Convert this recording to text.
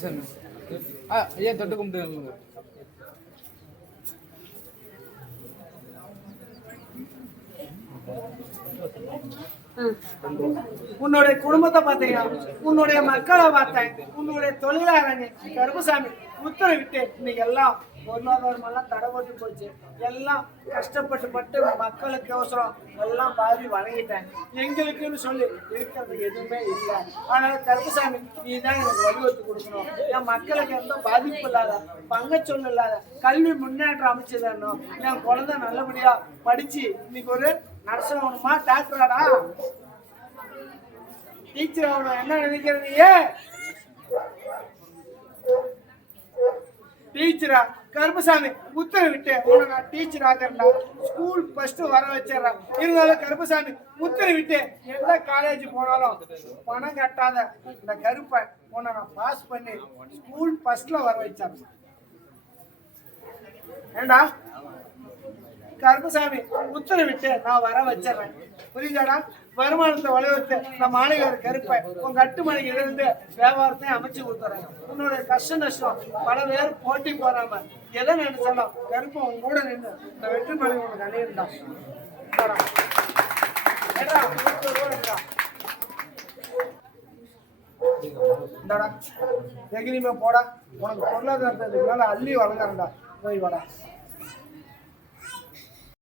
சாமி ஆ ஐயா தொட்டு கும்பிட்டு உன்னுடைய குடும்பத்தை பார்த்தீங்க உன்னுடைய மக்களை பார்த்தேன். உன்னுடைய தொழிலாளர் கருப்பசாமி உத்தரவிட்டு இன்னைக்கு எல்லாம் பொருளாதாரமெல்லாம் எல்லாம் போச்சு. எல்லாம் கஷ்டப்பட்டு பட்டு மக்களுக்கு அவசரம். எல்லாம் பாதி வழங்கிட்டேன். எங்களுக்குன்னு சொல்லி இருக்கிறது எதுவுமே இல்லை. ஆனால் கருப்பசாமி நீ தான் எனக்கு வலியுறுத்தி கொடுக்கணும். என் மக்களுக்கு எந்த பாதிப்பு இல்லாத பங்கச்சொல் இல்லாத கல்வி முன்னேற்றம் அமைச்சு தரணும் என் குழந்தை நல்லபடியாக படித்து இன்னைக்கு ஒரு நர்ஸ் ஆகணுமா டாக்டராடா டீச்சர் ஆகணும். என்ன நினைக்கிற டீச்சரா? கருப்பசாமி உத்தரவிட்டு உன்னை நான் டீச்சர் ஆகிறேன்டா ஸ்கூல் ஃபர்ஸ்ட் வர வச்சிடறேன். இருந்தாலும் கருப்பசாமி உத்தரவிட்டு எந்த காலேஜ் போனாலும் பணம் கட்டாத இந்த கருப்பை உன்னை நான் பாஸ் பண்ணி ஸ்கூல் ஃபர்ஸ்ட்ல வர வச்சேன் ஏண்டா? கருப்பசாமி உத்தரவிட்டு நான் வர வச்சிடறேன். புரியுதாடா? வருமானத்தை வலியுறுத்து நான் மாளிகை கருப்பை. உன் கட்டுமணிக்கு இருந்து வியாபாரத்தையும் அமைச்சு கொடுத்துறாங்க உன்னோட கஷ்ட நஷ்டம் பல பேர் போட்டி போறாம எதை நினைச்சாலும் கருப்பை உன் கூட நின்று இந்த வெற்றி மலை உனக்கு அணியிருந்தான் இந்தாடா எகிரிமே போடா. உனக்கு பொருளாதாரத்துக்கு மேல அள்ளி வழங்குறேன்டா. போய் வாடா.